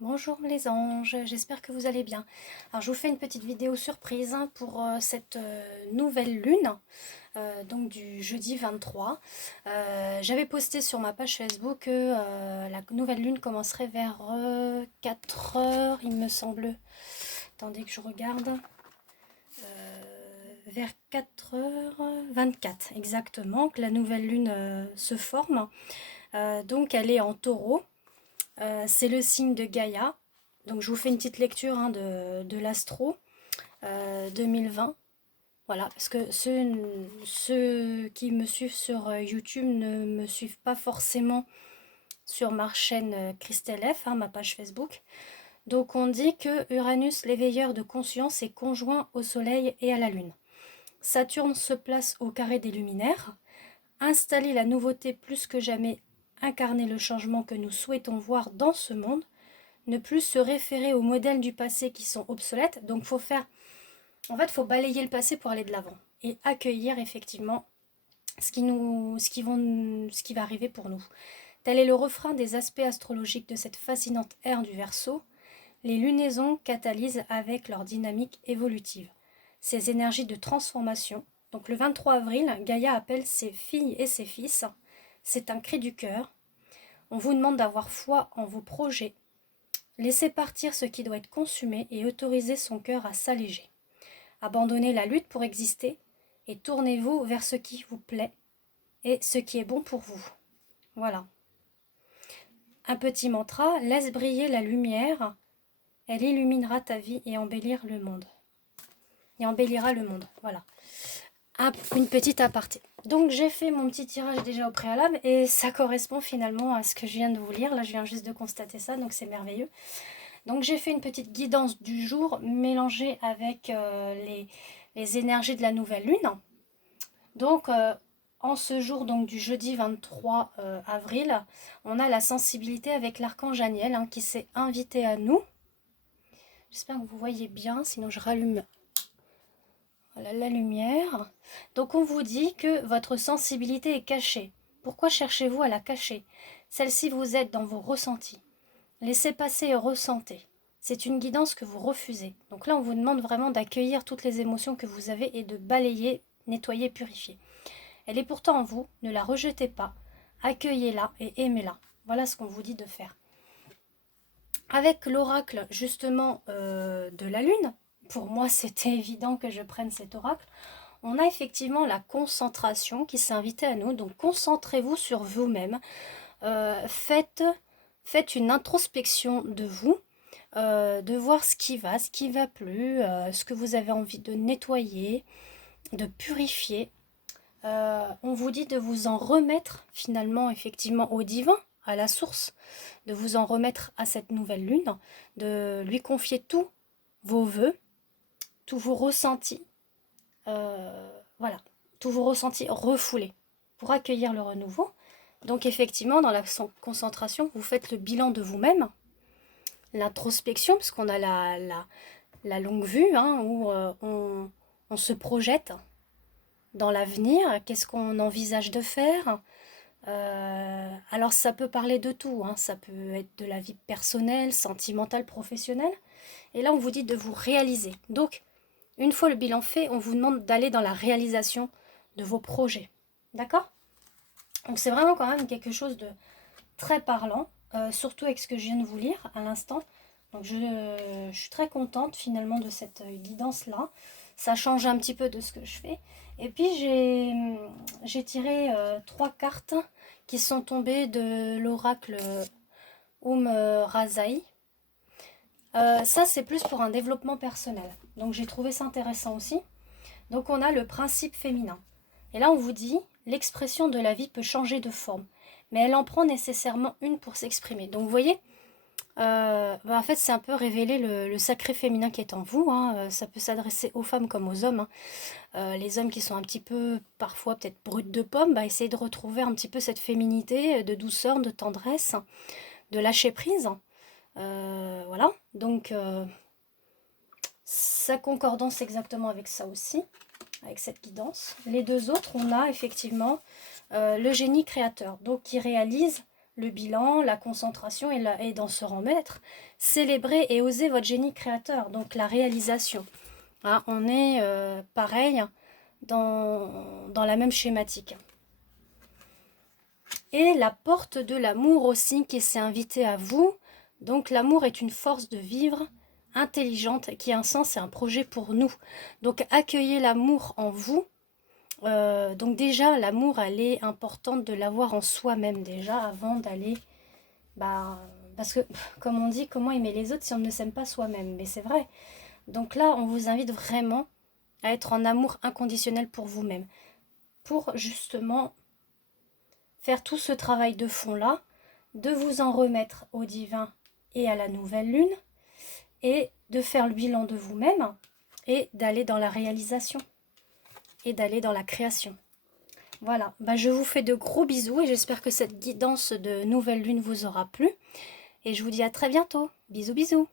Bonjour les anges, j'espère que vous allez bien. Alors je vous fais une petite vidéo surprise pour cette nouvelle lune, donc du jeudi 23. J'avais posté sur ma page Facebook que la nouvelle lune commencerait vers 4 heures, il me semble. Attendez que je regarde. Vers 4h24 exactement, que la nouvelle lune se forme. Donc elle est en taureau. C'est le signe de Gaïa. Donc je vous fais une petite lecture de l'astro 2020. Voilà, parce que ceux qui me suivent sur YouTube ne me suivent pas forcément sur ma chaîne Christelle F, ma page Facebook. Donc on dit que Uranus, l'éveilleur de conscience, est conjoint au Soleil et à la Lune. Saturne se place au carré des luminaires. Installer la nouveauté plus que jamais, incarner le changement que nous souhaitons voir dans ce monde, ne plus se référer aux modèles du passé qui sont obsolètes. Donc faut balayer le passé pour aller de l'avant et accueillir effectivement ce qui va arriver pour nous. Tel est le refrain des aspects astrologiques de cette fascinante ère du Verseau. Les lunaisons catalysent avec leur dynamique évolutive ces énergies de transformation. Donc le 23 avril, Gaïa appelle ses filles et ses fils. C'est un cri du cœur. On vous demande d'avoir foi en vos projets. Laissez partir ce qui doit être consumé et autorisez son cœur à s'alléger. Abandonnez la lutte pour exister et tournez-vous vers ce qui vous plaît et ce qui est bon pour vous. Voilà. Un petit mantra, laisse briller la lumière, elle illuminera ta vie et embellira le monde. Voilà. Une petite aparté. Donc j'ai fait mon petit tirage déjà au préalable et ça correspond finalement à ce que je viens de vous lire. Là je viens juste de constater ça, donc c'est merveilleux. Donc j'ai fait une petite guidance du jour mélangée avec les énergies de la nouvelle lune. Donc en ce jour donc du jeudi 23 avril, on a la sensibilité avec l'archange Aniel qui s'est invité à nous. J'espère que vous voyez bien, sinon je rallume la lumière. Donc on vous dit que votre sensibilité est cachée. Pourquoi cherchez-vous à la cacher? Celle-ci vous aide dans vos ressentis. Laissez passer et ressentez. C'est une guidance que vous refusez. Donc là, on vous demande vraiment d'accueillir toutes les émotions que vous avez et de balayer, nettoyer, purifier. Elle est pourtant en vous, ne la rejetez pas. Accueillez-la et aimez-la. Voilà ce qu'on vous dit de faire. Avec l'oracle justement de la Lune, pour moi c'était évident que je prenne cet oracle, on a effectivement la concentration qui s'est invitée à nous. Donc concentrez-vous sur vous-même. Faites une introspection de vous, de voir ce qui va plus, ce que vous avez envie de nettoyer, de purifier. On vous dit de vous en remettre finalement effectivement au divin, à la source, de vous en remettre à cette nouvelle lune, de lui confier tous vos vœux, tous vos ressentis, voilà, tous vos ressentis refoulés pour accueillir le renouveau. Donc effectivement, dans la concentration, vous faites le bilan de vous-même, l'introspection, parce qu'on a la longue vue, où on se projette dans l'avenir, qu'est-ce qu'on envisage de faire. Alors ça peut parler de tout, ça peut être de la vie personnelle, sentimentale, professionnelle. Et là, on vous dit de vous réaliser. Donc, une fois le bilan fait, on vous demande d'aller dans la réalisation de vos projets. D'accord? Donc c'est vraiment quand même quelque chose de très parlant, surtout avec ce que je viens de vous lire à l'instant. Donc je suis très contente finalement de cette guidance-là. Ça change un petit peu de ce que je fais. Et puis j'ai tiré 3 cartes qui sont tombées de l'oracle Razai. Ça c'est plus pour un développement personnel. Donc j'ai trouvé ça intéressant aussi. Donc on a le principe féminin. Et là on vous dit, l'expression de la vie peut changer de forme, mais elle en prend nécessairement une pour s'exprimer. Donc vous voyez, en fait c'est un peu révéler le sacré féminin qui est en vous. Ça peut s'adresser aux femmes comme aux hommes. Les hommes qui sont un petit peu parfois peut-être bruts de pomme, essayez de retrouver un petit peu cette féminité, de douceur, de tendresse, de lâcher prise. Voilà, donc sa concordance exactement avec ça aussi, avec cette guidance. Les deux autres, on a effectivement le génie créateur, donc qui réalise le bilan, la concentration et d'en se remettre. Célébrer et oser votre génie créateur, donc la réalisation. Hein, on est pareil dans la même schématique. Et la porte de l'amour aussi qui s'est invitée à vous. Donc l'amour est une force de vivre intelligente qui a un sens et un projet pour nous. Donc accueillez l'amour en vous. Donc déjà l'amour, elle est importante de l'avoir en soi-même déjà avant d'aller... parce que comme on dit, comment aimer les autres si on ne s'aime pas soi-même? Mais c'est vrai. Donc là, on vous invite vraiment à être en amour inconditionnel pour vous-même. Pour justement faire tout ce travail de fond-là, de vous en remettre au divin et à la nouvelle lune, et de faire le bilan de vous-même, et d'aller dans la réalisation, et d'aller dans la création. Voilà, je vous fais de gros bisous, et j'espère que cette guidance de nouvelle lune vous aura plu. Et je vous dis à très bientôt. Bisous bisous.